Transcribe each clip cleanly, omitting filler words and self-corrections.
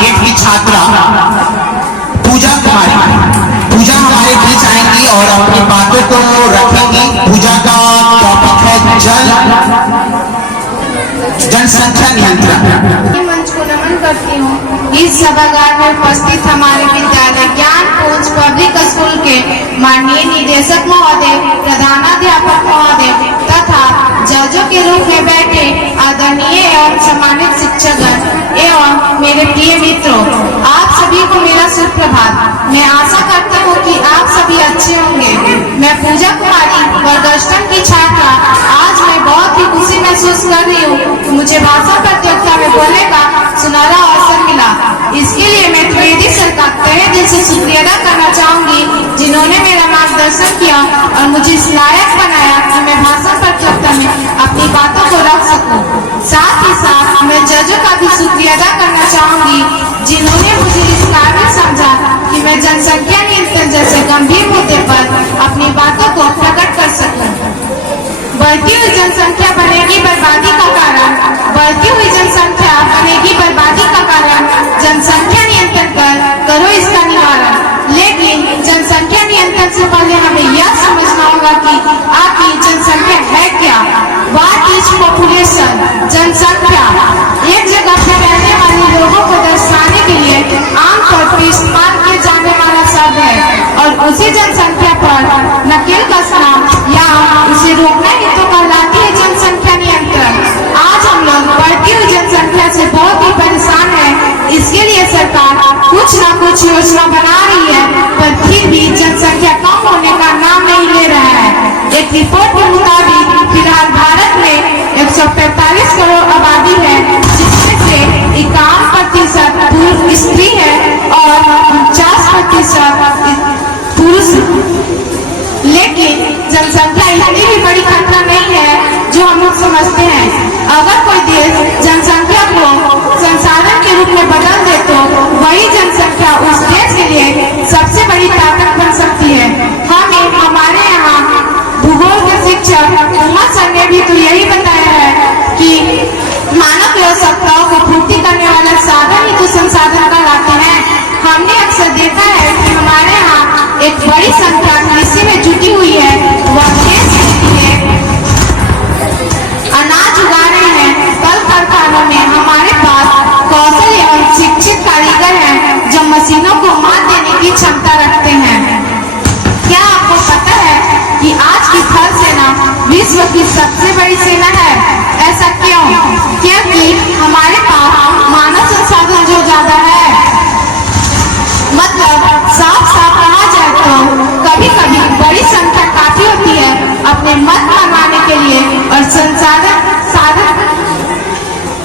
8 की छात्रा पूजा हमारे बीच आएंगी और अपनी बातों को रखेंगी। पूजा का टॉपिक है जनसंख्या नियंत्रण। मंच को नमन करती हूँ। इस सभागार में उपस्थित हमारे विद्यालय ज्ञानपुंज पब्लिक स्कूल के माननीय निदेशक महोदय, प्रधानाध्यापक महोदय तथा जजों के रूप में बैठे आदरणीय एवं सम्मानित शिक्षकगण एवं मेरे प्रिय मित्रों, आप सभी को मेरा सुप्रभात। मैं आशा करती हूँ कि आप सभी अच्छे होंगे। मैं पूजा कुमारी वर्ग अष्टम की छात्रा। आज मैं बहुत ही खुशी महसूस कर रही हूँ कि मुझे भाषण प्रतियोगिता में बोलने का सुनहरा अवसर मिला। इसके लिए मैं त्रिवेदी सर का तहे दिल से शुक्रिया अदा करना चाहूंगी, जिन्होंने मेरा मार्गदर्शन किया और मुझे इस लायक बनाया कि मैं भाषण प्रतियोगिता में अपनी बातों को रख सकूं। साथ ही साथ मैं जजों का भी शुक्रिया अदा करना चाहूंगी, जिन्होंने मुझे इस काबिल समझा कि मैं जनसंख्या नियंत्रण जैसे गंभीर मुद्दे पर अपनी बातों को प्रकट कर सकूं। बढ़ती हुई जनसंख्या बनेगी बर्बादी का कारण। बढ़ती हुई जनसंख्या बनेगी बर्बादी का कारण। जनसंख्या नियंत्रण करो इसका निवारण। लेकिन जनसंख्या नियंत्रण से पहले हमें यह समझना होगा कि आखिर जनसंख्या है क्या। What is population? जनसंख्या एक जगह पर रहने वाले लोगों को दर्शाने के लिए आमतौर पर इस्तेमाल किया जाने वाला शब्द है और उसी जनसंख्या पर नकेल कसना या उसे रोकना ही तो कहलाती है जनसंख्या नियंत्रण। आज हम लोग बढ़ती हुई जनसंख्या से बहुत ही परेशान हैं। इसके लिए सरकार कुछ न कुछ योजना बना रही है, पर फिर भी जनसंख्या कम होने का नाम नहीं ले रहा है। एक रिपोर्ट के मुताबिक फिलहाल भारत में 145 करोड़ आबादी है, जिसमें से 51% पुरुष स्त्री है और 49% पुरुष। लेकिन जनसंख्या इतनी भी बड़ी खतरा नहीं है जो हम लोग समझते हैं। अगर कोई देश जनसंख्या को संसाधन के रूप में बदल दे तो वही जनसंख्या उस देश के लिए सबसे बड़ी ताकत बन सकती है। हमें हमारे यहाँ भूगोल के शिक्षक उमा सर ने भी तो यही बताया है कि मानव आवश्यकताओं को पूर्ति करने वाला साधन ही तो संसाधन कहलाते हैं। हमने अक्सर देखा है कि हमारे यहाँ एक बड़ी संख्या कृषि में जुटी हुई है। वह देश के लिए अनाज उगा रहे हैं। कल कारखानों में हमारे पास कौशल एवं शिक्षित कारीगर हैं जो मशीनों को मात देने की क्षमता रखते हैं। क्या आपको पता है कि आज की थल सेना विश्व की सबसे बड़ी सेना है? ऐसा क्यों? क्योंकि हमारे पास मानव संसाधन जो ज्यादा है। मतलब साफ कहा जाए तो कभी कभी बड़ी संख्या काफी होती है अपने मत मनवाने के लिए और साधन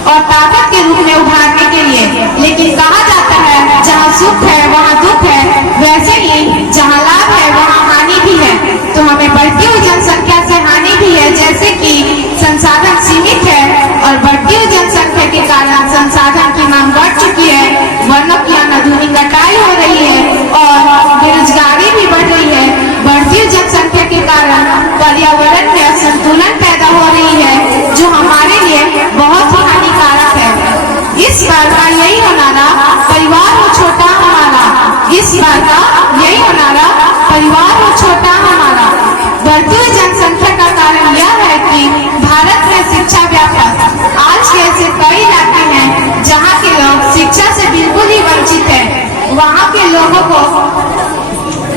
और ताकत के रूप में उभारने के लिए। लेकिन कहा जाता है जहाँ सुख है वहाँ दुख है, वैसे ही जहाँ लाभ है वहाँ हानि भी है। तो हमें बढ़ती हुई जनसंख्या से हानि भी है, जैसे कि संसाधन सीमित है और बढ़ती हुई जनसंख्या के कारण संसाधन की मांग बढ़ चुकी है, वनों की अनाधुनी कटाई हो रही है और बेरोजगारी भी बढ़ रही है। बढ़ती हुई जनसंख्या के कारण पर्यावरण में असंतुलन पैदा हो रही है, जो हमारे लिए बहुत ही हानिकारक है। इस बार का यही होनारा परिवार हो छोटा हमारा। इस बार का यही होनारा परिवार हो छोटा हमारा। बढ़ती हुई जनसंख्या का कारण यह है कि भारत में शिक्षा व्यापक। आज के ऐसे कई इलाके हैं जहाँ के लोग शिक्षा से बिल्कुल ही वंचित हैं। वहाँ के लोगों को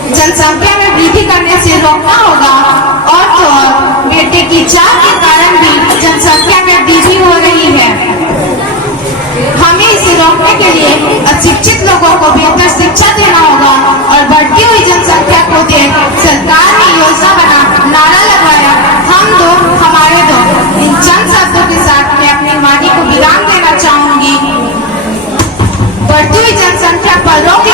जनसंख्या में वृद्धि करने से रोकना होगा। और तो और बेटे की चाह के कारण भी जनसंख्या में वृद्धि हो रही है। हमें इसे रोकने के लिए अशिक्षित लोगों को बेहतर शिक्षा देना होगा और बढ़ती हुई जनसंख्या को देख सरकार ने योजना बना नारा लगाया, हम दो हमारे दो। इन चंद शब्दों के साथ मैं अपनी वाणी को विराम देना चाहूंगी। बढ़ती हुई जनसंख्या पर रोक